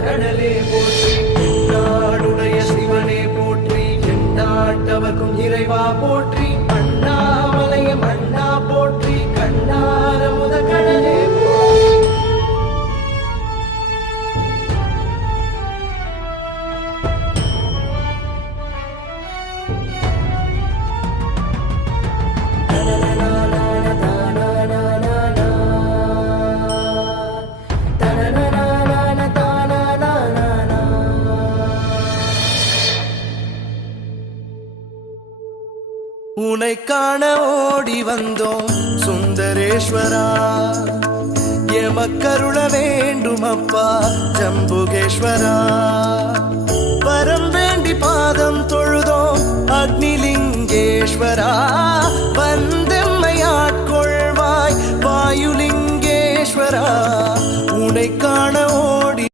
கடலே போற்றி நாடுடைய சிவனே போற்றி எந்நாட்டவர்க்கும் இறைவா போற்றி அண்ணாமலைய மண்ணா போற்றி கண்ணாரமுத கடலே போற்றி உனை காண ஓடி வந்தோம் சுந்தரேஸ்வரா எமக்கருள வேண்டும் அப்பா ஜம்புகேஸ்வரா வரம் வேண்டி பாதம் தொழுதோம் அக்னிலிங்கேஸ்வரா